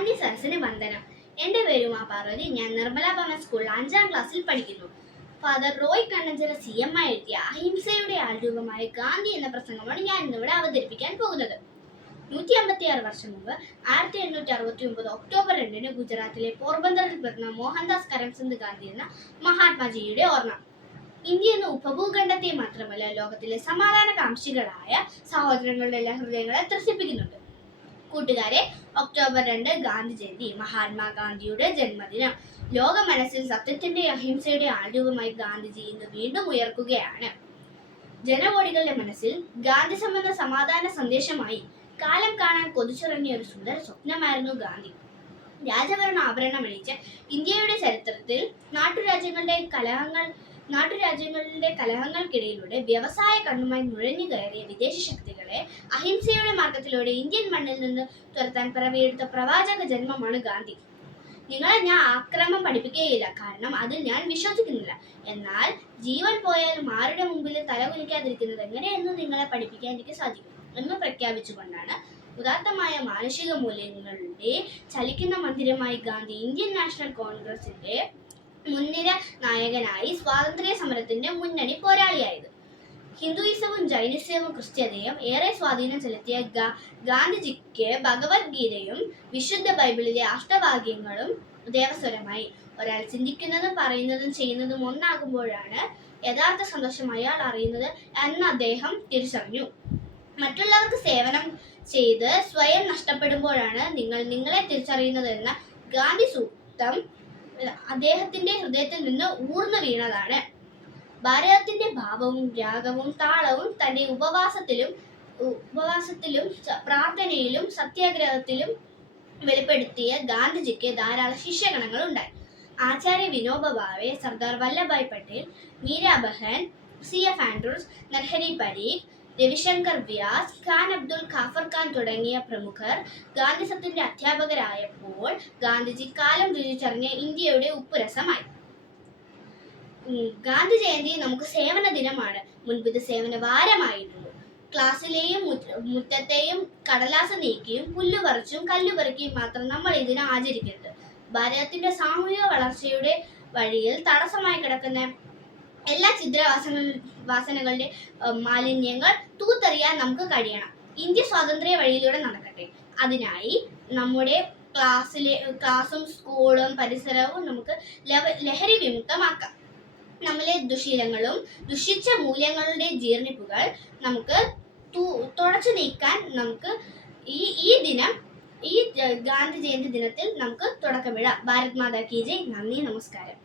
മാന്യ സരസിന് വന്ദനം. എന്റെ പേര് മാ പാർവതി. ഞാൻ നിർമ്മല ഭവൻ സ്കൂളിൽ അഞ്ചാം ക്ലാസ്സിൽ പഠിക്കുന്നു. Father Roy Kannanchira C M എഴുതിയ അഹിംസയുടെ ആൾരൂപമായ ഗാന്ധി എന്ന പ്രസംഗമാണ് ഞാൻ ഇന്നിവിടെ അവതരിപ്പിക്കാൻ പോകുന്നത്. നൂറ്റി അമ്പത്തി ആറ് വർഷം മുമ്പ് ആയിരത്തി എണ്ണൂറ്റി അറുപത്തി ഒമ്പത് ഒക്ടോബർ രണ്ടിന് ഗുജറാത്തിലെ പോർബന്തറിൽ പിറന്ന മോഹൻദാസ് കരംചന്ദ് ഗാന്ധി എന്ന മഹാത്മാജിയുടെ ഓർമ്മ. ഇന്ത്യ എന്ന ഉപഭൂഖണ്ഡത്തെ മാത്രമല്ല ലോകത്തിലെ സമാധാനകാംക്ഷികളായ സഹോദരങ്ങളുടെ ഹൃദയങ്ങളെ ത്രസിപ്പിക്കുന്നുണ്ട്. കൂട്ടുകാരെ ഒക്ടോബർ രണ്ട് ഗാന്ധി ജയന്തി മഹാത്മാഗാന്ധിയുടെ ജന്മദിനം. ലോക മനസ്സിൽ സത്യത്തിന്റെ അഹിംസയുടെ ആരൂപമായി ഗാന്ധിജി ഇന്ന് വീണ്ടും ഉയർക്കുകയാണ്. ജനകോടികളുടെ മനസ്സിൽ ഗാന്ധി സംബന്ധ സമാധാന സന്ദേശമായി കാലം കാണാൻ കൊതിച്ചിറങ്ങിയ ഒരു സുന്ദര സ്വപ്നമായിരുന്നു ഗാന്ധി. രാജഭരണ ആഭരണമണിയിച്ച് ഇന്ത്യയുടെ ചരിത്രത്തിൽ നാട്ടുരാജ്യങ്ങളുടെ കലഹങ്ങൾ നാട്ടുരാജ്യങ്ങളുടെ കലഹങ്ങൾക്കിടയിലൂടെ വ്യവസായ കണ്ണുമായി നുഴഞ്ഞു കയറിയ വിദേശ ശക്തികളെ അഹിംസയുടെ മാർഗത്തിലൂടെ ഇന്ത്യൻ മണ്ണിൽ നിന്ന് തുരത്താൻ പിറവിയെടുത്ത പ്രവാചക ജന്മമാണ് ഗാന്ധി. നിങ്ങളെ ഞാൻ ആക്രമം പഠിപ്പിക്കുകയില്ല. കാരണം അതിൽ ഞാൻ വിശ്വസിക്കുന്നില്ല. എന്നാൽ ജീവൻ പോയാലും ആരുടെ മുമ്പിൽ തല കുലിക്കാതിരിക്കുന്നത് എങ്ങനെയെന്ന് നിങ്ങളെ പഠിപ്പിക്കാൻ എനിക്ക് സാധിക്കും എന്ന് പ്രഖ്യാപിച്ചുകൊണ്ടാണ് ഉദാത്തമായ മാനുഷിക മൂല്യങ്ങളുടെ ചലിക്കുന്ന മന്ദിരമായി ഗാന്ധി ഇന്ത്യൻ നാഷണൽ കോൺഗ്രസിന്റെ മുൻനിര നായകനായി സ്വാതന്ത്ര്യ സമരത്തിന്റെ മുന്നണി പോരാളിയായത്. ഹിന്ദുയിസവും ജൈനിസവും ക്രിസ്ത്യതയും ഏറെ സ്വാധീനം ചെലുത്തിയ ഗാന്ധിജിക്ക് ഭഗവത്ഗീതയും വിശുദ്ധ ബൈബിളിലെ അഷ്ടവാക്യങ്ങളും ദേവസ്വരമായി. ഒരാൾ ചിന്തിക്കുന്നതും പറയുന്നതും ചെയ്യുന്നതും ഒന്നാകുമ്പോഴാണ് യഥാർത്ഥ സന്തോഷം അയാൾ അറിയുന്നത് എന്ന് അദ്ദേഹം തിരിച്ചറിഞ്ഞു. മറ്റുള്ളവർക്ക് സേവനം ചെയ്ത് സ്വയം നഷ്ടപ്പെടുമ്പോഴാണ് നിങ്ങൾ നിങ്ങളെ തിരിച്ചറിയുന്നത് എന്ന ഗാന്ധി സൂക്തം അദ്ദേഹത്തിന്റെ ഹൃദയത്തിൽ നിന്ന് ഊർന്നു വീണതാണ്. ഭാരതത്തിന്റെ ഭാവവും രാഗവും താളവും തന്റെ ഉപവാസത്തിലും ഉപവാസത്തിലും പ്രാർത്ഥനയിലും സത്യാഗ്രഹത്തിലും വെളിപ്പെടുത്തിയ ഗാന്ധിജിക്ക് ധാരാളം ശിഷ്യഗണങ്ങൾ ഉണ്ടായി. Acharya Vinoba Bhave Sardar Vallabhbhai Patel Meera Behn C F Andrews Narhari Parikh Ravishankar Vyas Khan Abdul Ghaffar Khan തുടങ്ങിയ പ്രമുഖർ ഗാന്ധിസത്തിന്റെ അധ്യാപകരായപ്പോൾ ഗാന്ധിജി കാലം രുചിച്ചറിഞ്ഞ ഇന്ത്യയുടെ ഉപ്പുരസമായി. ഗാന്ധി ജയന്തി നമുക്ക് സേവന ദിനമാണ്. മുൻപ് ഇത് സേവന വാരമായിരുന്നു. ക്ലാസ്സിലെയും മുറ്റ- മുറ്റത്തെയും കടലാസ് നീക്കിയും പുല്ല് പറിച്ചും കല്ല് പറിക്കുകയും മാത്രം നമ്മൾ ഇതിനെ ആചരിക്കരുത്. ഭാരതത്തിന്റെ സാമൂഹിക വളർച്ചയുടെ വഴിയിൽ തടസ്സമായി കിടക്കുന്ന എല്ലാ ചിത്രവാസന വാസനകളുടെ മാലിന്യങ്ങൾ തൂത്തെറിയാൻ നമുക്ക് കഴിയണം. ഇന്ത്യ സ്വാതന്ത്ര്യ വഴിയിലൂടെ നടക്കട്ടെ. അതിനായി നമ്മുടെ ക്ലാസ്സിലെ ക്ലാസ്സും സ്കൂളും പരിസരവും നമുക്ക് ലഹരി വിമുക്തമാക്കാം. നമ്മിലെ ദുശീലങ്ങളും ദുഷിച്ച മൂല്യങ്ങളുടെ ജീർണിപ്പുകൾ നമുക്ക് തുടച്ചു നീക്കാൻ നമുക്ക് ഈ ഈ ദിനം ഈ ഗാന്ധി ജയന്തി ദിനത്തിൽ നമുക്ക് തുടക്കമിടാം. ഭാരത് മാതാ കി ജയ്. നന്ദി നമസ്കാരം.